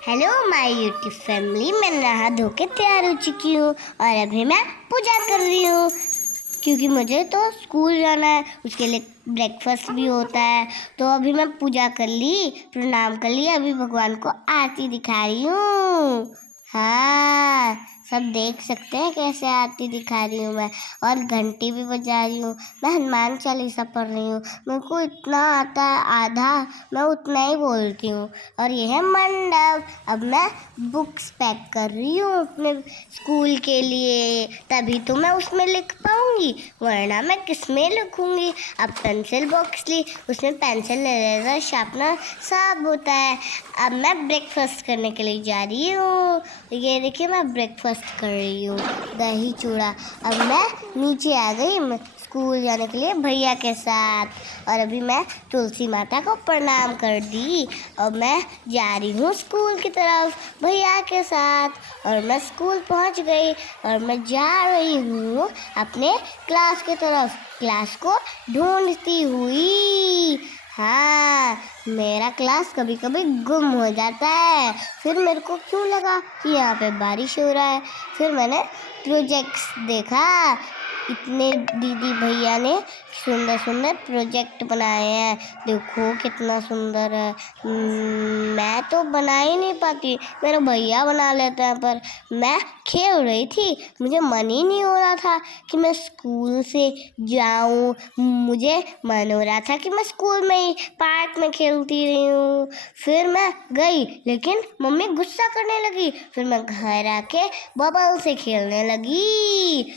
Hello my YouTube family. मैं नहा धो के तैयार हो चुकी हूँ और अभी मैं पूजा कर रही हूँ क्योंकि मुझे तो स्कूल जाना है, उसके लिए ब्रेकफास्ट भी होता है। तो अभी मैं पूजा कर ली, प्रणाम कर ली, अभी भगवान को आरती दिखा रही हूँ। हाँ, सब देख सकते हैं कैसे आरती दिखा रही हूँ मैं, और घंटी भी बजा रही हूँ। मैं हनुमान चालीसा पढ़ रही हूँ, मेरे को इतना आता है आधा, मैं उतना ही बोलती हूँ। और ये है मंडप। अब मैं बुक्स पैक कर रही हूँ अपने स्कूल के लिए, तभी तो मैं उसमें लिख पाऊंगी, वरना मैं किस में लिखूंगी। अब पेंसिल बॉक्स ली, उसमें पेंसिल, इरेजर, शार्पनर सब होता है। अब मैं ब्रेकफास्ट करने के लिए जा रही हूँ। ये देखिए मैं ब्रेकफास्ट कर रही हूँ, दही चूड़ा। अब मैं नीचे आ गई, मैं स्कूल जाने के लिए भैया के साथ, और अभी मैं तुलसी माता को प्रणाम कर दी और मैं जा रही हूँ स्कूल की तरफ भैया के साथ। और मैं स्कूल पहुँच गई और मैं जा रही हूँ अपने क्लास की तरफ, क्लास को ढूंढती हुई। हाँ, मेरा क्लास कभी कभी गुम हो जाता है। फिर मेरे को क्यों लगा कि यहाँ पे बारिश हो रहा है, फिर मैंने प्रोजेक्ट्स देखा। इतने दीदी भैया ने सुंदर सुंदर प्रोजेक्ट बनाए हैं, देखो कितना सुंदर है। मैं तो बना ही नहीं पाती, मेरे भैया बना लेते हैं। पर मैं खेल रही थी, मुझे मन ही नहीं हो रहा था कि मैं स्कूल से जाऊं। मुझे मन हो रहा था कि मैं स्कूल में ही पार्क में खेलती रही हूँ। फिर मैं गई, लेकिन मम्मी गुस्सा करने लगी। फिर मैं घर आके बबल से खेलने लगी,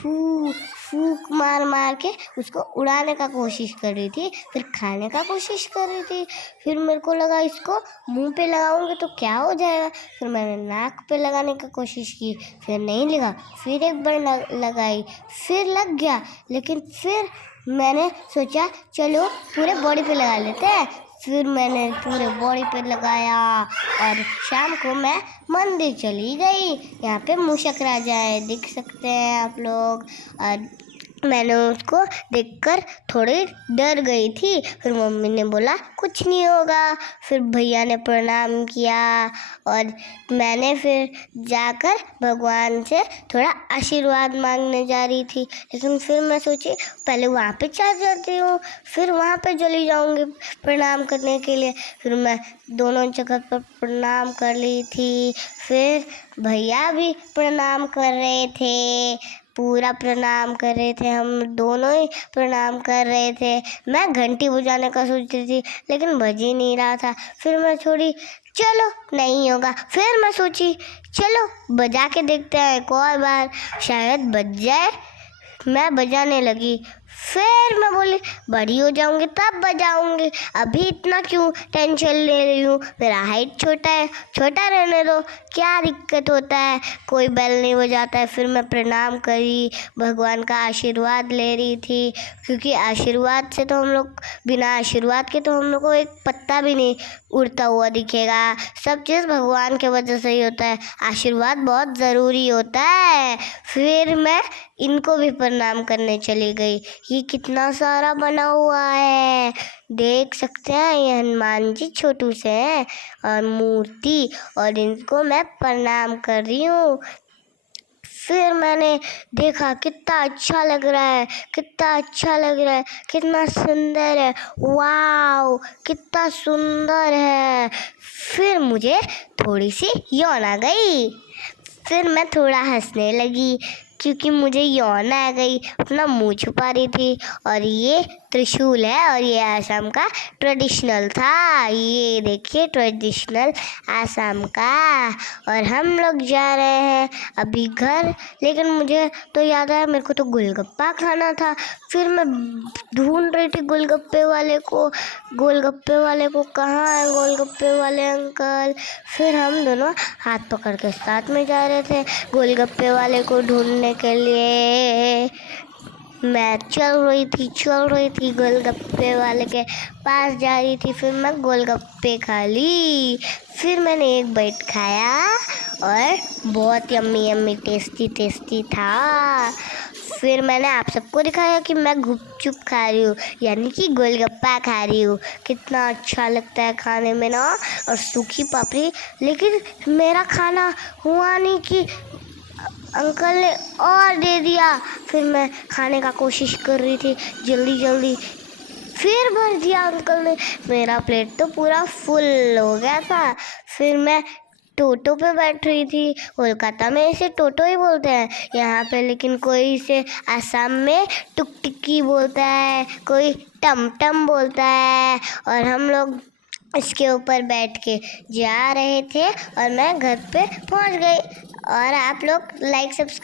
फूक मार मार के उसको उड़ाने का कोशिश कर रही थी, फिर खाने का कोशिश कर रही थी। फिर मेरे को लगा इसको मुंह पे लगाऊंगी तो क्या हो जाएगा, फिर मैंने नाक पे लगाने की कोशिश की, फिर नहीं लगा। फिर एक बार लगाई, फिर लग गया, लेकिन फिर मैंने सोचा चलो पूरे बॉडी पे लगा लेते हैं। फिर मैंने पूरे बॉडी पे लगाया और शाम को मैं मंदिर चली गई। यहाँ पे मूषक राजा है, देख सकते हैं आप लोग। और मैंने उसको देखकर थोड़ी डर गई थी। फिर मम्मी ने बोला कुछ नहीं होगा, फिर भैया ने प्रणाम किया और मैंने फिर जाकर भगवान से थोड़ा आशीर्वाद मांगने जा रही थी। लेकिन फिर मैं सोची पहले वहाँ पे चली जाती हूँ, फिर वहाँ पे चली जाऊँगी प्रणाम करने के लिए। फिर मैं दोनों जगह पर प्रणाम कर ली थी। फिर भैया भी प्रणाम कर रहे थे, पूरा प्रणाम कर रहे थे, हम दोनों ही प्रणाम कर रहे थे। मैं घंटी बजाने का सोच रही थी, लेकिन बज ही नहीं रहा था। फिर मैं छोड़ी, चलो नहीं होगा। फिर मैं सोची चलो बजा के देखते हैं एक और बार, शायद बज जाए। मैं बजाने लगी, फिर मैं बोली बड़ी हो जाऊंगी तब बजाऊंगी, अभी इतना क्यों टेंशन ले रही हूँ, मेरा हाइट छोटा है, छोटा रहने दो, क्या दिक्कत होता है, कोई बेल नहीं बजाता है। फिर मैं प्रणाम करी, भगवान का आशीर्वाद ले रही थी, क्योंकि आशीर्वाद से तो हम लोग, बिना आशीर्वाद के तो हम लोग को एक पत्ता भी नहीं उड़ता हुआ दिखेगा। सब चीज़ भगवान के वजह से ही होता है, आशीर्वाद बहुत ज़रूरी होता है। फिर मैं इनको भी प्रणाम करने चली गई। ये कितना सारा बना हुआ है, देख सकते हैं, ये हनुमान जी छोटू से हैं और मूर्ति, और इनको मैं प्रणाम कर रही हूँ। फिर मैंने देखा कितना अच्छा लग रहा है, कितना अच्छा लग रहा है, कितना सुंदर है, वाव कितना सुंदर है। फिर मुझे थोड़ी सी यौन आ गई, फिर मैं थोड़ा हंसने लगी क्योंकि मुझे यौन आ गई, अपना मुंह छुपा रही थी। और ये त्रिशूल है और ये आसाम का ट्रेडिशनल था, ये देखिए ट्रेडिशनल आसाम का। और हम लोग जा रहे हैं अभी घर, लेकिन मुझे तो याद आया मेरे को तो गोलगप्पा खाना था। फिर मैं ढूंढ रही थी गोलगप्पे वाले को, गोलगप्पे वाले को, कहाँ है गोलगप्पे वाले अंकल। फिर हम दोनों हाथ पकड़ के साथ में जा रहे थे गोलगप्पे वाले को ढूंढने के लिए। मैं चल रही थी गोलगप्पे वाले के पास जा रही थी। फिर मैं गोलगप्पे खा ली, फिर मैंने एक बाइट खाया और बहुत यम्मी यम्मी टेस्टी टेस्टी था। फिर मैंने आप सबको दिखाया कि मैं गुपचुप खा रही हूँ, यानी कि गोलगप्पा खा रही हूँ। कितना अच्छा लगता है खाने में ना, और सूखी पापड़ी। लेकिन मेरा खाना हुआ नहीं कि अंकल ने और दे दिया। फिर मैं खाने का कोशिश कर रही थी जल्दी जल्दी, फिर भर दिया अंकल ने। मेरा प्लेट तो पूरा फुल हो गया था। फिर मैं टोटो पे बैठ रही थी। कोलकाता में इसे टोटो ही बोलते हैं यहाँ पे, लेकिन कोई इसे आसाम में टुकटुकी बोलता है, कोई टमटम बोलता है। और हम लोग इसके ऊपर बैठ के जा रहे थे और मैं घर पे पहुंच गई। और आप लोग लाइक सब्सक्राइब